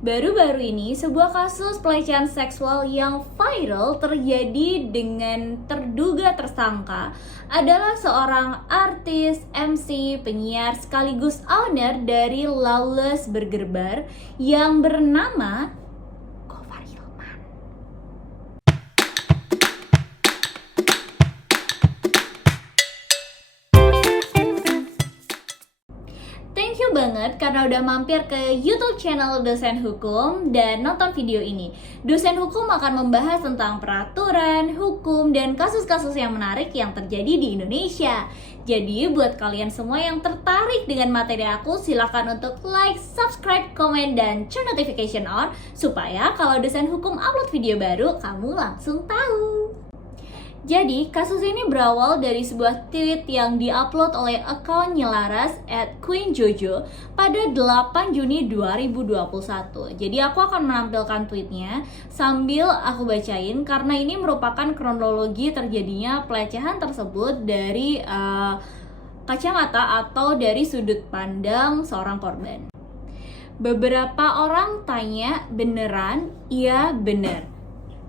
Baru-baru ini, sebuah kasus pelecehan seksual yang viral terjadi dengan terduga tersangka adalah seorang artis, MC, penyiar sekaligus owner dari Lawless Burger Bar yang bernama Gofar Hilman. Thank you banget karena udah mampir ke YouTube channel Dosen Hukum dan nonton video ini. Dosen Hukum akan membahas tentang peraturan, hukum, dan kasus-kasus yang menarik yang terjadi di Indonesia. Jadi buat kalian semua yang tertarik dengan materi aku, silahkan untuk like, subscribe, komen, dan turn notification on supaya kalau Dosen Hukum upload video baru, kamu langsung tahu. Jadi, kasus ini berawal dari sebuah tweet yang diupload oleh akun Nyelaras @queenjojo pada 8 Juni 2021. Jadi aku akan menampilkan tweetnya sambil aku bacain karena ini merupakan kronologi terjadinya pelecehan tersebut dari kacamata atau dari sudut pandang seorang korban. Beberapa orang tanya, beneran? Iya, bener.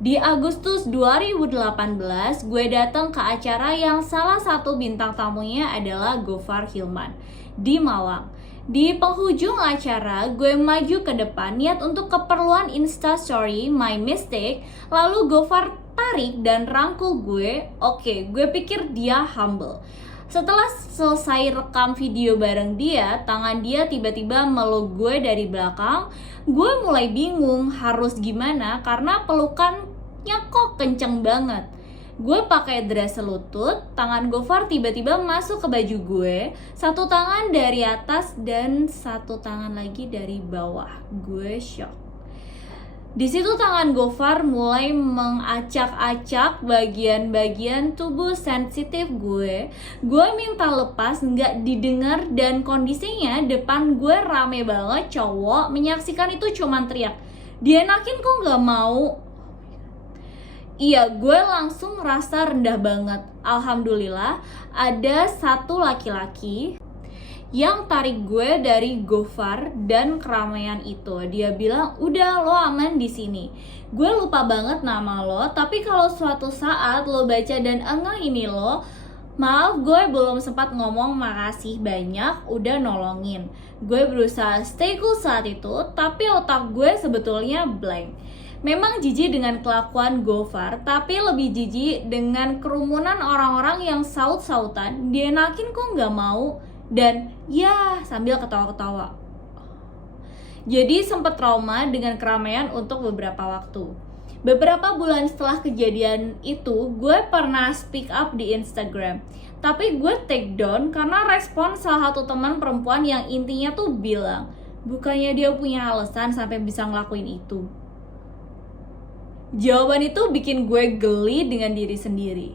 Di Agustus 2018, gue datang ke acara yang salah satu bintang tamunya adalah Gofar Hilman di Malang. Di penghujung acara, gue maju ke depan niat untuk keperluan Instastory My Mistake. Lalu Gofar tarik dan rangkul gue. Oke, gue pikir dia humble. Setelah selesai rekam video bareng dia, tangan dia tiba-tiba meluk gue dari belakang. Gue mulai bingung harus gimana karena pelukannya kok kenceng banget. Gue pakai dress selutut, tangan Gofar tiba-tiba masuk ke baju gue, satu tangan dari atas dan satu tangan lagi dari bawah. Gue shock. Di situ tangan Gofar mulai mengacak-acak bagian-bagian tubuh sensitif gue. Gue minta lepas, nggak didengar dan kondisinya depan gue rame banget. Cowok menyaksikan itu cuman teriak, "Dienakin kok nggak mau?" Iya, gue langsung ngerasa rendah banget. Alhamdulillah ada satu laki-laki yang tarik gue dari Gofar dan keramaian itu. Dia bilang, "Udah, lo aman di sini. Gue lupa banget nama lo, tapi kalau suatu saat lo baca dan enggak ini lo, maaf gue belum sempat ngomong makasih banyak udah nolongin." Gue berusaha stay cool saat itu, tapi otak gue sebetulnya blank. Memang jijik dengan kelakuan Gofar, tapi lebih jijik dengan kerumunan orang-orang yang saut-sautan, dienakin kok nggak mau, dan ya sambil ketawa-ketawa. Jadi sempat trauma dengan keramaian untuk beberapa waktu. Beberapa bulan setelah kejadian itu, gue pernah speak up di Instagram. Tapi gue take down karena respon salah satu teman perempuan yang intinya tuh bilang, bukannya dia punya alasan sampai bisa ngelakuin itu. Jawaban itu bikin gue geli dengan diri sendiri.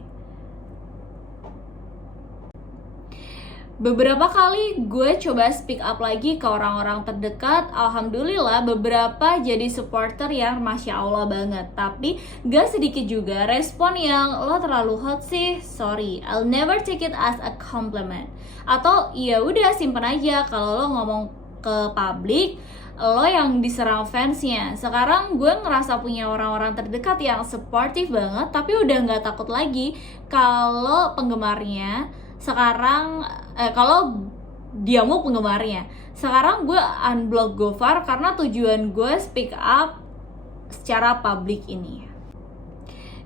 Beberapa kali gue coba speak up lagi ke orang-orang terdekat. Alhamdulillah beberapa jadi supporter yang Masya Allah banget. Tapi gak sedikit juga respon yang, "Lo terlalu hot sih, sorry, I'll never take it as a compliment." Atau ya udah simpen aja, kalau lo ngomong ke publik lo yang diserang fansnya. Sekarang gue ngerasa punya orang-orang terdekat yang supportive banget, tapi udah gak takut lagi kalau penggemarnya sekarang kalau dia mau penggemarnya. Sekarang gue unblock Gofar karena tujuan gue speak up secara publik ini.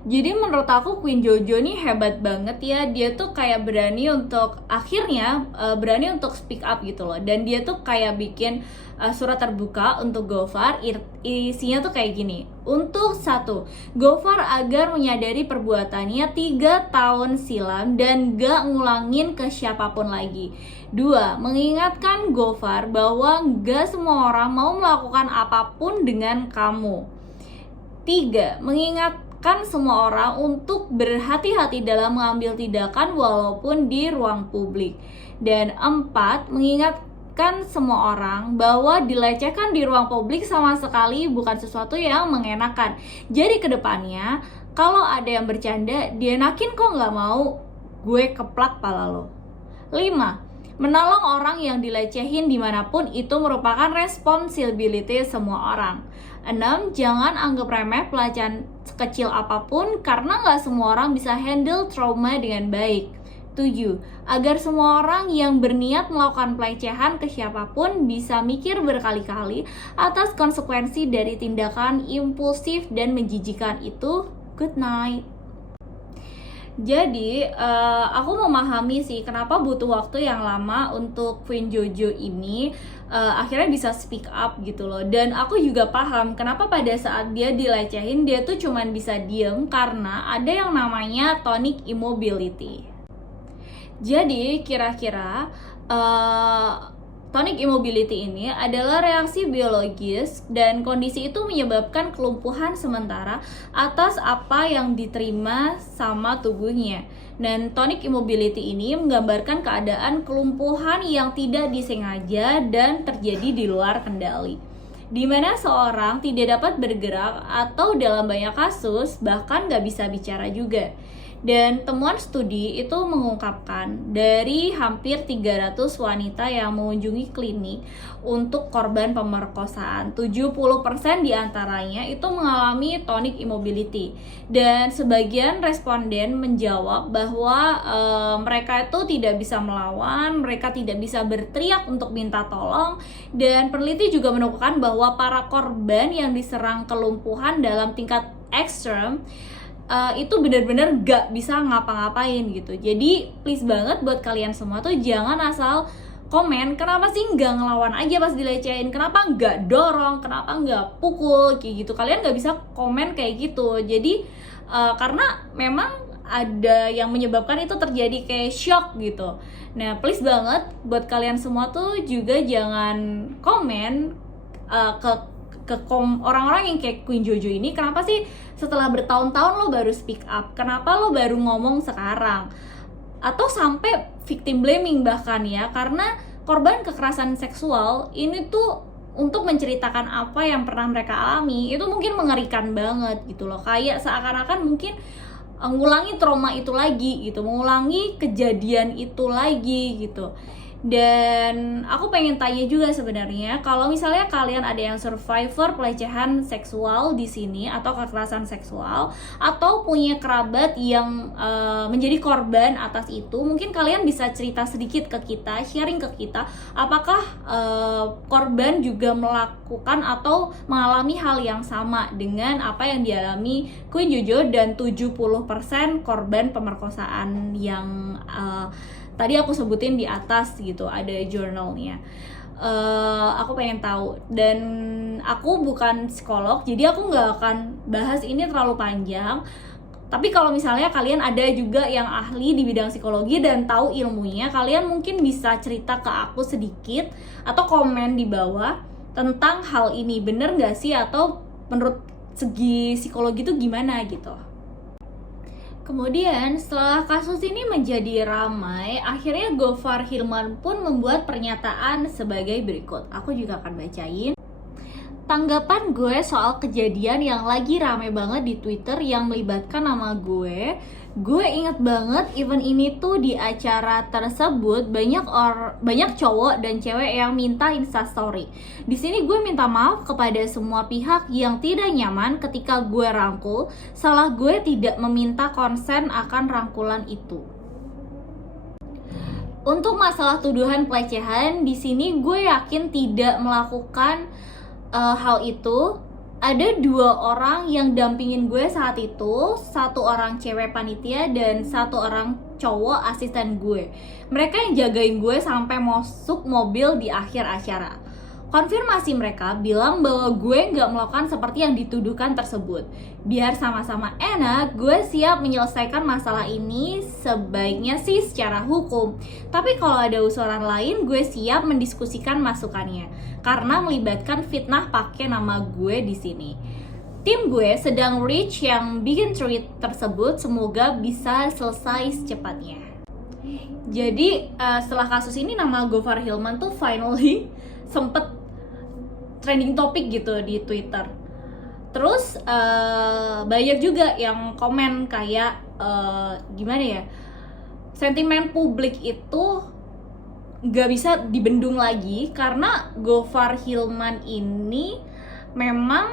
Jadi menurut aku Queen Jojo nih hebat banget ya. Dia tuh kayak berani untuk berani untuk speak up gitu loh. Dan dia tuh kayak bikin surat terbuka untuk Gofar. Isinya tuh kayak gini. Untuk 1, Gofar agar menyadari perbuatannya 3 tahun silam dan gak ngulangin ke siapapun lagi. 2, mengingatkan Gofar bahwa gak semua orang mau melakukan apapun dengan kamu. 3, mengingatkan semua orang untuk berhati-hati dalam mengambil tindakan walaupun di ruang publik. Dan 4, mengingatkan semua orang bahwa dilecehkan di ruang publik sama sekali bukan sesuatu yang mengenakan. Jadi kedepannya kalau ada yang bercanda, dienakin kok nggak mau, gue keplak pala lo. 5, Menolong orang yang dilecehin dimanapun itu merupakan responsibility semua orang. 6. Jangan anggap remeh pelecehan sekecil apapun karena nggak semua orang bisa handle trauma dengan baik. 7. Agar semua orang yang berniat melakukan pelecehan ke siapapun bisa mikir berkali-kali atas konsekuensi dari tindakan impulsif dan menjijikan itu. Good night. Jadi, aku memahami sih kenapa butuh waktu yang lama untuk Queen Jojo ini akhirnya bisa speak up gitu loh. Dan aku juga paham kenapa pada saat dia dilecehin dia tuh cuman bisa diem karena ada yang namanya tonic immobility. Jadi, kira-kira tonic immobility ini adalah reaksi biologis dan kondisi itu menyebabkan kelumpuhan sementara atas apa yang diterima sama tubuhnya. Dan tonic immobility ini menggambarkan keadaan kelumpuhan yang tidak disengaja dan terjadi di luar kendali, di mana seorang tidak dapat bergerak atau dalam banyak kasus bahkan nggak bisa bicara juga. Dan temuan studi itu mengungkapkan dari hampir 300 wanita yang mengunjungi klinik untuk korban pemerkosaan, 70% diantaranya itu mengalami tonic immobility. Dan sebagian responden menjawab bahwa mereka itu tidak bisa melawan, mereka tidak bisa berteriak untuk minta tolong. Dan peneliti juga menemukan bahwa para korban yang diserang kelumpuhan dalam tingkat ekstrem itu benar-benar gak bisa ngapa-ngapain gitu. Jadi please banget buat kalian semua tuh jangan asal komen kenapa sih nggak ngelawan aja pas dilecehin, kenapa nggak dorong, kenapa nggak pukul kayak gitu. Kalian nggak bisa komen kayak gitu. Jadi karena memang ada yang menyebabkan itu terjadi kayak shock gitu. Nah please banget buat kalian semua tuh juga jangan komen ke orang-orang yang kayak Queen Jojo ini, kenapa sih setelah bertahun-tahun lo baru speak up, kenapa lo baru ngomong sekarang, atau sampai victim blaming bahkan ya, karena korban kekerasan seksual ini tuh untuk menceritakan apa yang pernah mereka alami itu mungkin mengerikan banget gitu loh, kayak seakan-akan mungkin mengulangi trauma itu lagi gitu, mengulangi kejadian itu lagi gitu. Dan aku pengen tanya juga sebenarnya, kalau misalnya kalian ada yang survivor pelecehan seksual di sini atau kekerasan seksual, atau punya kerabat yang menjadi korban atas itu, mungkin kalian bisa cerita sedikit ke kita, sharing ke kita, apakah korban juga melakukan atau mengalami hal yang sama dengan apa yang dialami Queen Jojo dan 70% korban pemerkosaan yang tadi aku sebutin di atas gitu, ada jurnalnya. Aku pengen tahu, dan aku bukan psikolog jadi aku nggak akan bahas ini terlalu panjang. Tapi kalau misalnya kalian ada juga yang ahli di bidang psikologi dan tahu ilmunya, kalian mungkin bisa cerita ke aku sedikit atau komen di bawah tentang hal ini, bener nggak sih, atau menurut segi psikologi itu gimana gitu. Kemudian setelah kasus ini menjadi ramai, akhirnya Gofar Hilman pun membuat pernyataan sebagai berikut. Aku juga akan bacain. Tanggapan gue soal kejadian yang lagi rame banget di Twitter yang melibatkan nama gue inget banget event ini tuh di acara tersebut banyak cowok dan cewek yang minta instastory. Di sini gue minta maaf kepada semua pihak yang tidak nyaman ketika gue rangkul. Salah gue tidak meminta konsen akan rangkulan itu. Untuk masalah tuduhan pelecehan, di sini gue yakin tidak melakukan hal itu. Ada 2 orang yang dampingin gue saat itu, 1 orang cewek panitia dan 1 orang cowok asisten gue. Mereka yang jagain gue sampai masuk mobil di akhir acara. Konfirmasi mereka bilang bahwa gue nggak melakukan seperti yang dituduhkan tersebut. Biar sama-sama enak, gue siap menyelesaikan masalah ini sebaiknya sih secara hukum. Tapi kalau ada usulan lain, gue siap mendiskusikan masukannya. Karena melibatkan fitnah pakai nama gue di sini. Tim gue sedang reach yang bikin tweet tersebut, semoga bisa selesai secepatnya. Jadi setelah kasus ini nama Gofar Hilman tuh finally sempet trending topik gitu di Twitter. Terus banyak juga yang komen kayak gimana ya, sentimen publik itu nggak bisa dibendung lagi karena Gofar Hilman ini memang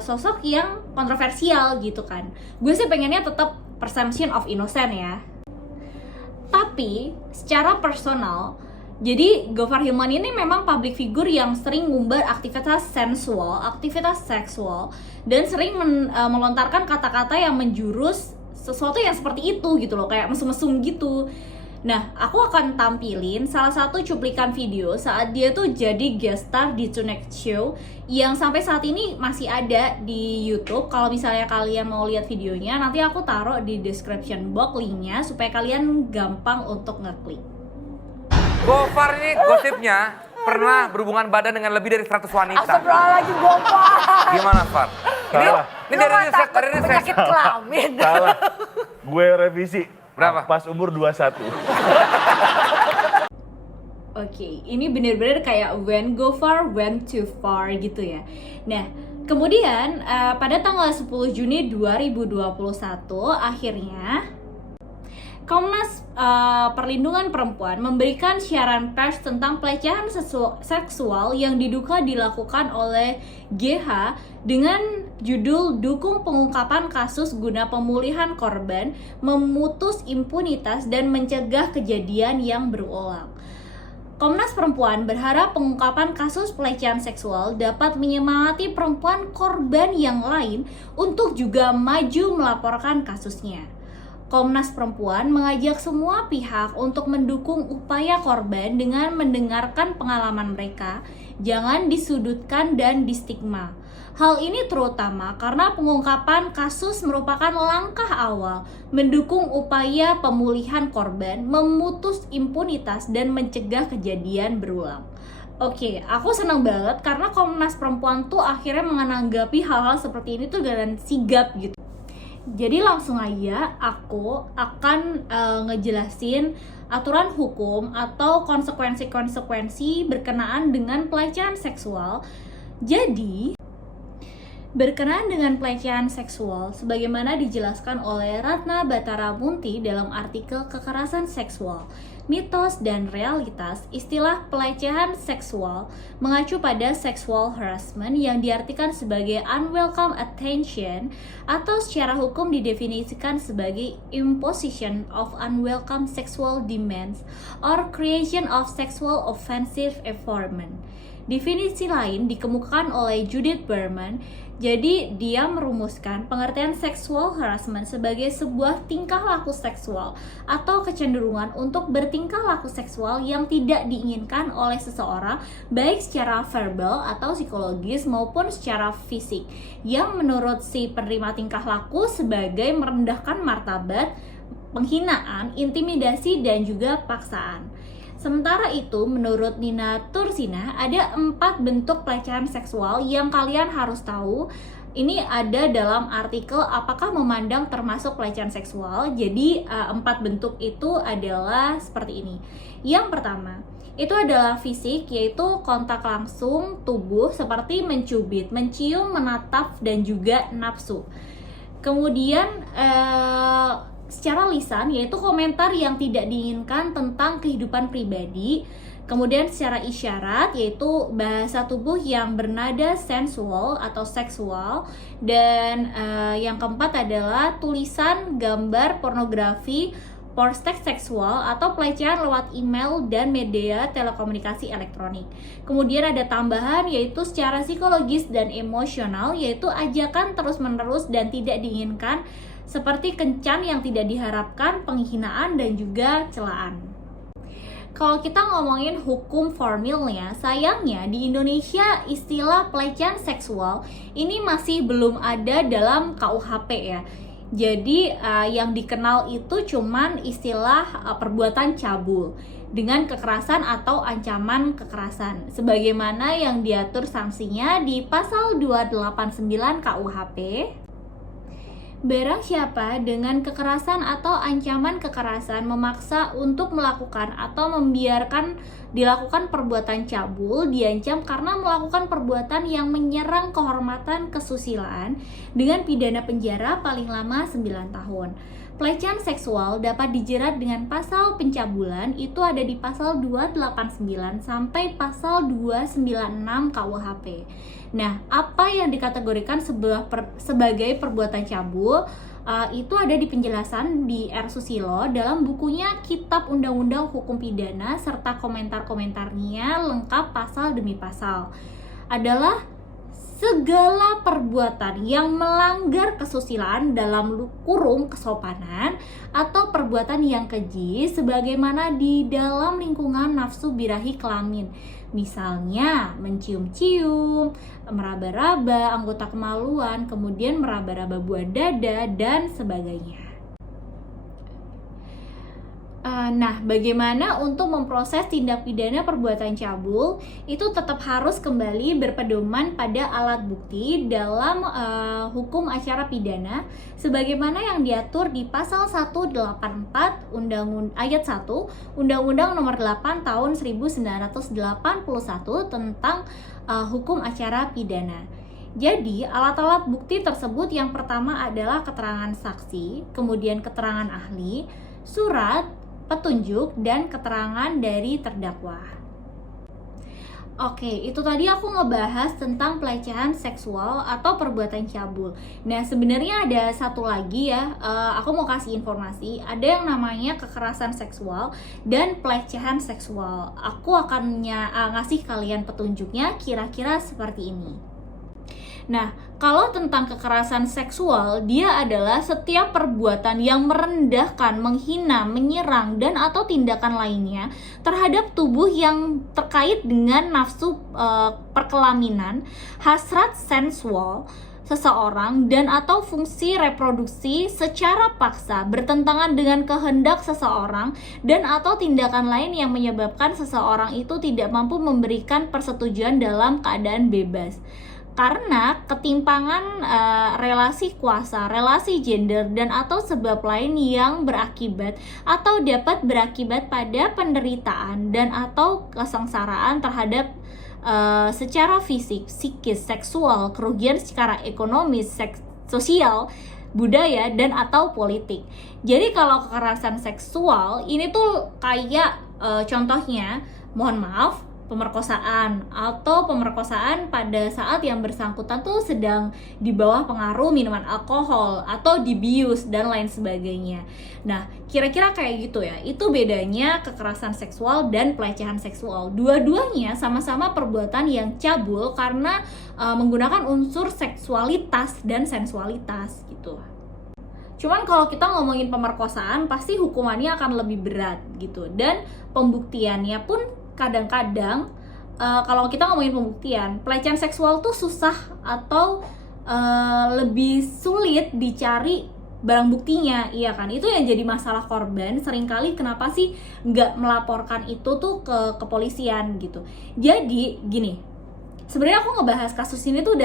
sosok yang kontroversial gitu kan. Gue sih pengennya tetap presumption of innocent ya. Tapi secara personal, jadi Gofar Hilman ini memang public figure yang sering ngumbar aktivitas sensual, aktivitas seksual, dan sering melontarkan kata-kata yang menjurus sesuatu yang seperti itu gitu loh, kayak mesum-mesum gitu. Nah, aku akan tampilin salah satu cuplikan video saat dia tuh jadi guest star di Tonight Show yang sampai saat ini masih ada di YouTube. Kalau misalnya kalian mau lihat videonya, nanti aku taruh di description box linknya supaya kalian gampang untuk ngeklik. Gofar ini gosipnya pernah berhubungan badan dengan lebih dari 100 wanita. Astagfirullahaladzim, Gofar. Gimana, Far? Salah. Ini dari riset, dari riset. Penyakit kelamin. Salah. Gue revisi. Berapa? Pas umur 21. Oke, ini bener-bener kayak when Gofar went too far gitu ya. Nah, kemudian pada tanggal 10 Juni 2021 akhirnya Komnas Perlindungan Perempuan memberikan siaran pers tentang pelecehan seksual yang diduga dilakukan oleh GH dengan judul Dukung Pengungkapan Kasus Guna Pemulihan Korban, Memutus Impunitas dan Mencegah Kejadian yang Berulang. Komnas Perempuan berharap pengungkapan kasus pelecehan seksual dapat menyemangati perempuan korban yang lain untuk juga maju melaporkan kasusnya. Komnas Perempuan mengajak semua pihak untuk mendukung upaya korban dengan mendengarkan pengalaman mereka, jangan disudutkan dan distigma. Hal ini terutama karena pengungkapan kasus merupakan langkah awal mendukung upaya pemulihan korban, memutus impunitas, dan mencegah kejadian berulang. Oke, aku senang banget karena Komnas Perempuan tuh akhirnya menanggapi hal-hal seperti ini tuh dengan sigap gitu. Jadi langsung aja aku akan ngejelasin aturan hukum atau konsekuensi-konsekuensi berkenaan dengan pelecehan seksual. Jadi, berkenaan dengan pelecehan seksual sebagaimana dijelaskan oleh Ratna Batara Munti dalam artikel Kekerasan Seksual, Mitos dan Realitas, istilah pelecehan seksual mengacu pada sexual harassment yang diartikan sebagai unwelcome attention atau secara hukum didefinisikan sebagai imposition of unwelcome sexual demands or creation of sexual offensive environment. Definisi lain dikemukakan oleh Judith Berman. Jadi dia merumuskan pengertian sexual harassment sebagai sebuah tingkah laku seksual atau kecenderungan untuk bertingkah laku seksual yang tidak diinginkan oleh seseorang baik secara verbal atau psikologis maupun secara fisik yang menurut si penerima tingkah laku sebagai merendahkan martabat, penghinaan, intimidasi, dan juga paksaan. Sementara itu, menurut Nina Tursina, ada 4 bentuk pelecehan seksual yang kalian harus tahu. Ini ada dalam artikel Apakah Memandang Termasuk Pelecehan Seksual. Jadi, 4 bentuk itu adalah seperti ini. Yang pertama, itu adalah fisik, yaitu kontak langsung tubuh seperti mencubit, mencium, menatap, dan juga nafsu. Kemudian, secara lisan, yaitu komentar yang tidak diinginkan tentang kehidupan pribadi. Kemudian secara isyarat, yaitu bahasa tubuh yang bernada sensual atau seksual. Dan yang keempat adalah tulisan, gambar, pornografi, porteks seksual atau pelecehan lewat email dan media telekomunikasi elektronik. Kemudian ada tambahan, yaitu secara psikologis dan emosional, yaitu ajakan terus-menerus dan tidak diinginkan seperti kencan yang tidak diharapkan, penghinaan, dan juga celaan. Kalau kita ngomongin hukum formilnya, sayangnya di Indonesia istilah pelecehan seksual ini masih belum ada dalam KUHP ya. Jadi yang dikenal itu cuman istilah perbuatan cabul dengan kekerasan atau ancaman kekerasan sebagaimana yang diatur sanksinya di pasal 289 KUHP. Barang siapa dengan kekerasan atau ancaman kekerasan memaksa untuk melakukan atau membiarkan dilakukan perbuatan cabul diancam karena melakukan perbuatan yang menyerang kehormatan kesusilaan dengan pidana penjara paling lama 9 tahun. pelecehan seksual dapat dijerat dengan pasal pencabulan, itu ada di pasal 289 sampai pasal 296 KUHP. Nah, apa yang dikategorikan sebagai perbuatan cabul itu ada di penjelasan di R. Susilo dalam bukunya Kitab Undang-Undang Hukum Pidana serta komentar-komentarnya lengkap pasal demi pasal. Adalah segala perbuatan yang melanggar kesusilaan dalam kurung kesopanan atau perbuatan yang keji sebagaimana di dalam lingkungan nafsu birahi kelamin. Misalnya mencium-cium, meraba-raba anggota kemaluan, kemudian meraba-raba buah dada, dan sebagainya. Nah, bagaimana untuk memproses tindak pidana perbuatan cabul? Itu tetap harus kembali berpedoman pada alat bukti dalam hukum acara pidana sebagaimana yang diatur di pasal 184 ayat 1 Undang-Undang Nomor 8 Tahun 1981 tentang hukum acara pidana. Jadi, alat-alat bukti tersebut yang pertama adalah keterangan saksi, kemudian keterangan ahli, surat, petunjuk, dan keterangan dari terdakwa. Oke, itu tadi aku ngebahas tentang pelecehan seksual atau perbuatan cabul. Nah, sebenarnya ada satu lagi ya, aku mau kasih informasi. Ada yang namanya kekerasan seksual dan pelecehan seksual. Aku akan ngasih kalian petunjuknya kira-kira seperti ini. Nah, kalau tentang kekerasan seksual, dia adalah setiap perbuatan yang merendahkan, menghina, menyerang, dan atau tindakan lainnya terhadap tubuh yang terkait dengan nafsu perkelaminan, hasrat sensual seseorang, dan atau fungsi reproduksi secara paksa bertentangan dengan kehendak seseorang, dan atau tindakan lain yang menyebabkan seseorang itu tidak mampu memberikan persetujuan dalam keadaan bebas. Karena ketimpangan relasi kuasa, relasi gender, dan atau sebab lain yang berakibat atau dapat berakibat pada penderitaan dan atau kesengsaraan terhadap secara fisik, psikis, seksual, kerugian secara ekonomis, sosial, budaya, dan atau politik. Jadi kalau kekerasan seksual ini tuh kayak contohnya, mohon maaf, pemerkosaan atau pemerkosaan pada saat yang bersangkutan tuh sedang di bawah pengaruh minuman alkohol atau dibius dan lain sebagainya. Nah, kira-kira kayak gitu ya. Itu bedanya kekerasan seksual dan pelecehan seksual. Dua-duanya sama-sama perbuatan yang cabul karena menggunakan unsur seksualitas dan sensualitas gitu. Cuman kalau kita ngomongin pemerkosaan pasti hukumannya akan lebih berat gitu, dan pembuktiannya pun kadang-kadang kalau kita ngomongin pembuktian, pelecehan seksual tuh susah atau lebih sulit dicari barang buktinya, iya kan? Itu yang jadi masalah korban. Seringkali kenapa sih nggak melaporkan itu tuh ke kepolisian gitu. Jadi gini, sebenarnya aku ngebahas kasus ini tuh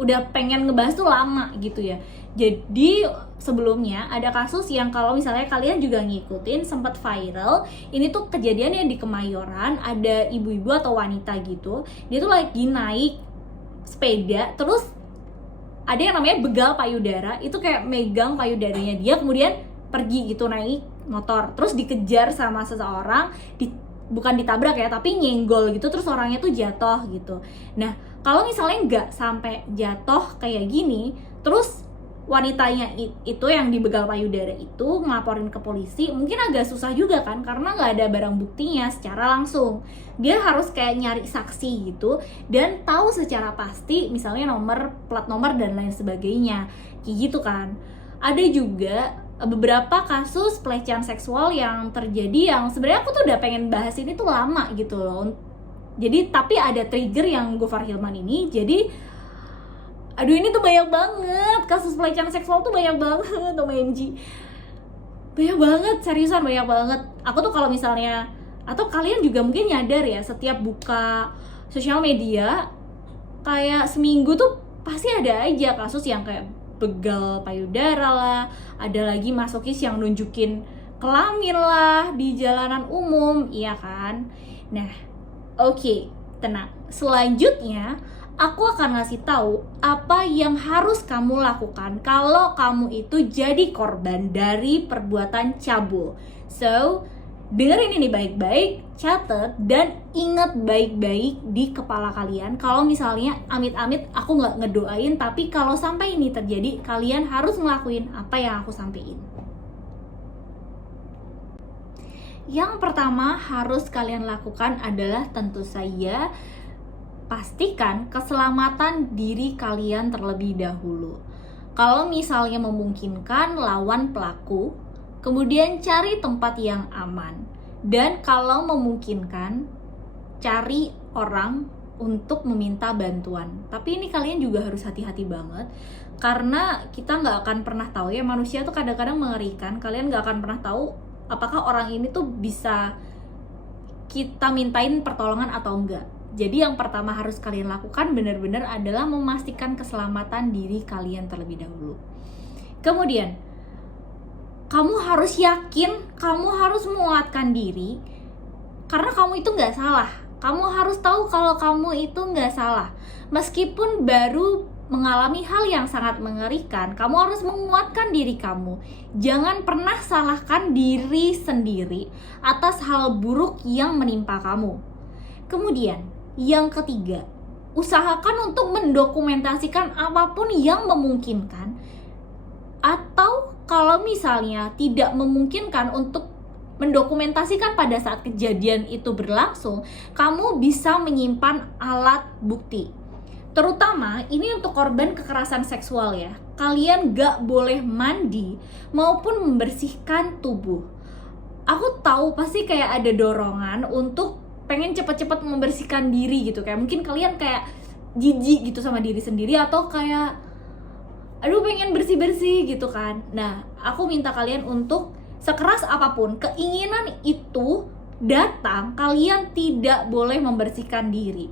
udah pengen ngebahas tuh lama gitu ya. Jadi sebelumnya ada kasus yang kalau misalnya kalian juga ngikutin sempat viral. Ini tuh kejadiannya di Kemayoran, ada ibu-ibu atau wanita gitu. Dia tuh lagi naik sepeda, terus ada yang namanya begal payudara. Itu kayak megang payudaranya dia, kemudian pergi gitu naik motor, terus dikejar sama seseorang, bukan ditabrak ya, tapi nyenggol gitu, terus orangnya tuh jatuh gitu. Nah, kalau misalnya nggak sampai jatuh kayak gini, terus wanitanya itu yang dibegal payudara itu ngelaporin ke polisi, mungkin agak susah juga kan, karena nggak ada barang buktinya secara langsung. Dia harus kayak nyari saksi gitu, dan tahu secara pasti misalnya nomor, plat nomor, dan lain sebagainya, kayak gitu kan. Ada juga beberapa kasus pelecehan seksual yang terjadi yang sebenarnya aku tuh udah pengen bahas ini tuh lama gitu loh. Jadi tapi ada trigger yang Gofar Hilman ini, jadi aduh ini tuh banyak banget, kasus pelecehan seksual tuh banyak banget, OMG. Banyak banget, seriusan banyak banget. Aku tuh kalau misalnya, atau kalian juga mungkin nyadar ya, setiap buka sosial media, kayak seminggu tuh pasti ada aja kasus yang kayak begal payudara lah, ada lagi masokis yang nunjukin kelamin lah di jalanan umum, iya kan? Nah, oke, tenang. Selanjutnya aku akan ngasih tahu apa yang harus kamu lakukan kalau kamu itu jadi korban dari perbuatan cabul. So, dengerin ini baik-baik, catat, dan ingat baik-baik di kepala kalian. Kalau misalnya amit-amit aku nggak ngedoain, tapi kalau sampai ini terjadi, kalian harus ngelakuin apa yang aku sampein. Yang pertama harus kalian lakukan adalah tentu saja pastikan keselamatan diri kalian terlebih dahulu. Kalau misalnya memungkinkan, lawan pelaku, kemudian cari tempat yang aman. Dan kalau memungkinkan, cari orang untuk meminta bantuan. Tapi ini kalian juga harus hati-hati banget, karena kita nggak akan pernah tahu ya, manusia tuh kadang-kadang mengerikan. Kalian nggak akan pernah tahu apakah orang ini tuh bisa kita mintain pertolongan atau enggak. Jadi yang pertama harus kalian lakukan benar-benar adalah memastikan keselamatan diri kalian terlebih dahulu. Kemudian, kamu harus yakin, kamu harus menguatkan diri, karena kamu itu nggak salah. Kamu harus tahu kalau kamu itu nggak salah. Meskipun baru mengalami hal yang sangat mengerikan, kamu harus menguatkan diri kamu. Jangan pernah salahkan diri sendiri atas hal buruk yang menimpa kamu. Kemudian, yang ketiga, usahakan untuk mendokumentasikan apapun yang memungkinkan, atau kalau misalnya tidak memungkinkan untuk mendokumentasikan pada saat kejadian itu berlangsung, kamu bisa menyimpan alat bukti. Terutama ini untuk korban kekerasan seksual ya. Kalian gak boleh mandi maupun membersihkan tubuh. Aku tahu pasti kayak ada dorongan untuk pengen cepet-cepet membersihkan diri gitu. Kayak mungkin kalian kayak jijik gitu sama diri sendiri, atau kayak aduh pengen bersih-bersih gitu kan. Nah, aku minta kalian untuk sekeras apapun keinginan itu datang, kalian tidak boleh membersihkan diri.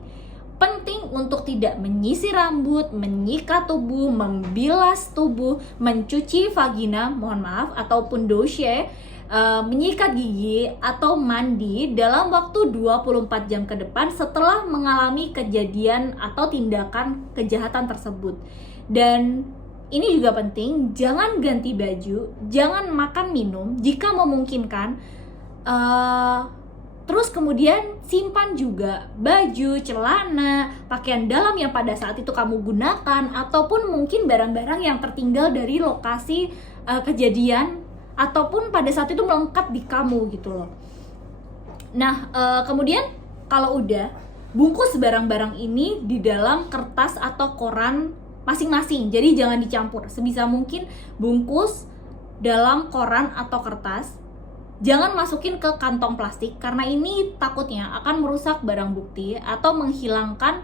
Penting untuk tidak menyisir rambut, menyikat tubuh, membilas tubuh, mencuci vagina, mohon maaf, ataupun douche, menyikat gigi, atau mandi dalam waktu 24 jam ke depan setelah mengalami kejadian atau tindakan kejahatan tersebut. Dan ini juga penting, jangan ganti baju, jangan makan minum jika memungkinkan. Terus kemudian simpan juga baju, celana, pakaian dalam yang pada saat itu kamu gunakan, ataupun mungkin barang-barang yang tertinggal dari lokasi kejadian, ataupun pada saat itu melekat di kamu gitu loh. Nah, kemudian kalau udah, bungkus barang-barang ini di dalam kertas atau koran masing-masing. Jadi jangan dicampur. Sebisa mungkin bungkus dalam koran atau kertas. Jangan masukin ke kantong plastik, karena ini takutnya akan merusak barang bukti atau menghilangkan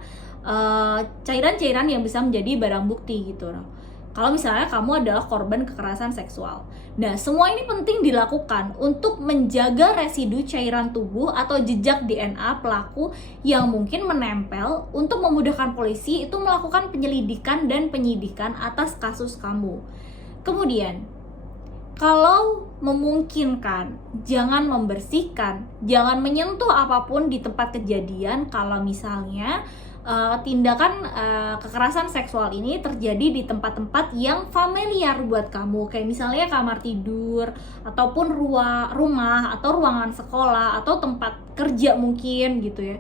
cairan-cairan yang bisa menjadi barang bukti gitu loh. Kalau misalnya kamu adalah korban kekerasan seksual. Nah, semua ini penting dilakukan untuk menjaga residu cairan tubuh atau jejak DNA pelaku yang mungkin menempel, untuk memudahkan polisi itu melakukan penyelidikan dan penyidikan atas kasus kamu. Kemudian, kalau memungkinkan, jangan membersihkan, jangan menyentuh apapun di tempat kejadian kalau misalnya tindakan kekerasan seksual ini terjadi di tempat-tempat yang familiar buat kamu, kayak misalnya kamar tidur, ataupun rumah atau ruangan sekolah, atau tempat kerja mungkin gitu ya,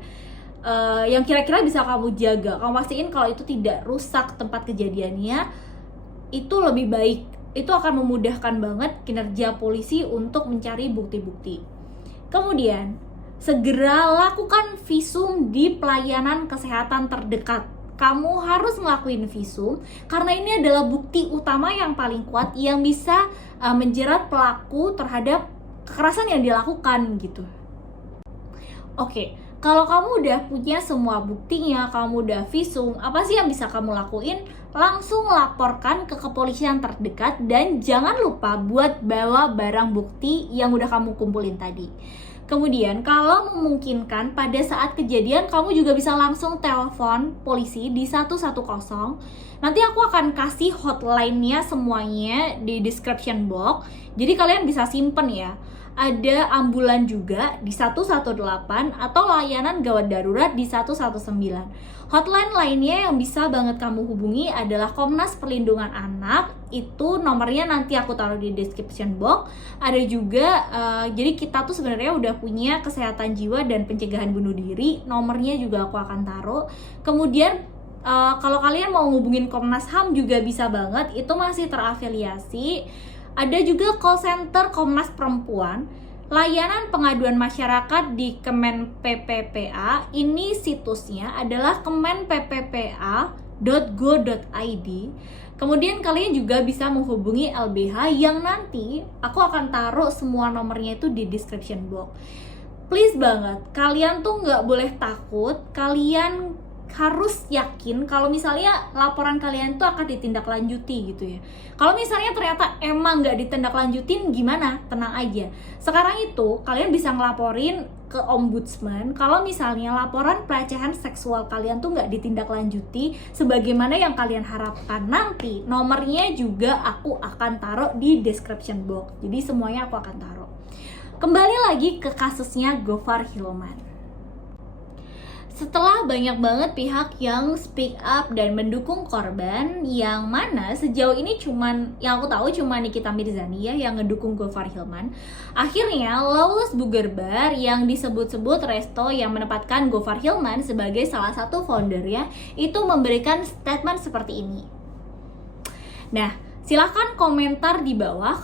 yang kira-kira bisa kamu jaga. Kamu pastiin kalau itu tidak rusak tempat kejadiannya, itu lebih baik. Itu akan memudahkan banget kinerja polisi untuk mencari bukti-bukti. Kemudian, segera lakukan visum di pelayanan kesehatan terdekat. Kamu harus ngelakuin visum karena ini adalah bukti utama yang paling kuat yang bisa menjerat pelaku terhadap kekerasan yang dilakukan gitu. Oke, kalau kamu udah punya semua buktinya, kamu udah visum, apa sih yang bisa kamu lakuin? Langsung laporkan ke kepolisian terdekat dan jangan lupa buat bawa barang bukti yang udah kamu kumpulin tadi. Kemudian kalau memungkinkan pada saat kejadian kamu juga bisa langsung telepon polisi di 110. Nanti aku akan kasih hotline-nya semuanya di description box. Jadi kalian bisa simpen ya. ada ambulan juga di 118 atau layanan gawat darurat di 119. Hotline lainnya yang bisa banget kamu hubungi adalah Komnas Perlindungan Anak. Itu nomornya nanti aku taruh di description box. Ada juga, jadi kita tuh sebenarnya udah punya kesehatan jiwa dan pencegahan bunuh diri. Nomornya juga aku akan taruh. Kemudian kalau kalian mau ngubungin Komnas HAM juga bisa banget. Itu masih terafiliasi. Ada juga call center Komnas Perempuan, layanan pengaduan masyarakat di Kemen PPPA. Ini situsnya adalah kemenpppa.go.id. Kemudian kalian juga bisa menghubungi LBH yang nanti aku akan taruh semua nomornya itu di description box. Please banget, kalian tuh nggak boleh takut, kalian harus yakin kalau misalnya laporan kalian tuh akan ditindaklanjuti gitu ya. Kalau misalnya ternyata emang nggak ditindaklanjutin gimana? Tenang aja. Sekarang itu kalian bisa ngelaporin ke ombudsman kalau misalnya laporan pelecehan seksual kalian tuh nggak ditindaklanjuti sebagaimana yang kalian harapkan. Nanti nomornya juga aku akan taruh di description box. Jadi semuanya aku akan taruh. Kembali lagi ke kasusnya Gofar Hilman. Setelah banyak banget pihak yang speak up dan mendukung korban, yang mana sejauh ini yang aku tahu cuma Nikita Mirzani ya yang ngedukung Gofar Hilman. Akhirnya Lawless Bugerbar yang disebut-sebut resto yang menempatkan Gofar Hilman sebagai salah satu foundernya itu memberikan statement seperti ini. Nah, silahkan komentar di bawah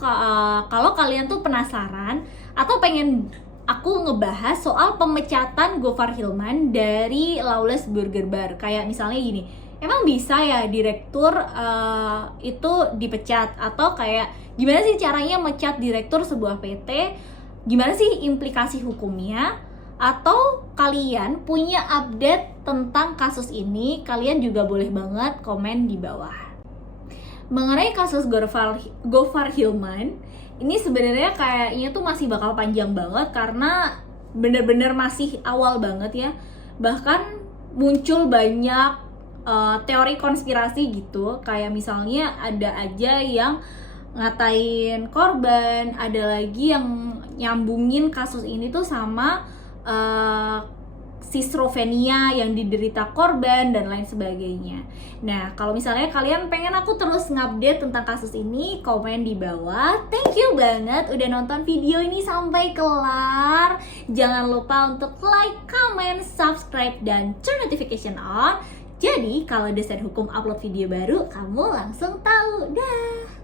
kalau kalian tuh penasaran atau pengen aku ngebahas soal pemecatan Gofar Hilman dari Lawless Burger Bar. Kayak misalnya gini, emang bisa ya direktur itu dipecat? Atau kayak gimana sih caranya mecat direktur sebuah PT? Gimana sih implikasi hukumnya? Atau kalian punya update tentang kasus ini? Kalian juga boleh banget komen di bawah. Mengenai kasus Gofar Hilman, ini sebenarnya kayaknya tuh masih bakal panjang banget karena bener-bener masih awal banget ya. Bahkan muncul banyak teori konspirasi gitu. Kayak misalnya ada aja yang ngatain korban, ada lagi yang nyambungin kasus ini tuh sama schizophrenia yang diderita korban dan lain sebagainya. Nah, kalau misalnya kalian pengen aku terus ngupdate tentang kasus ini, komen di bawah. Thank you banget udah nonton video ini sampai kelar. Jangan lupa untuk like, comment, subscribe, dan turn notification on. Jadi, kalau Dosen Hukum upload video baru, kamu langsung tahu. Dah.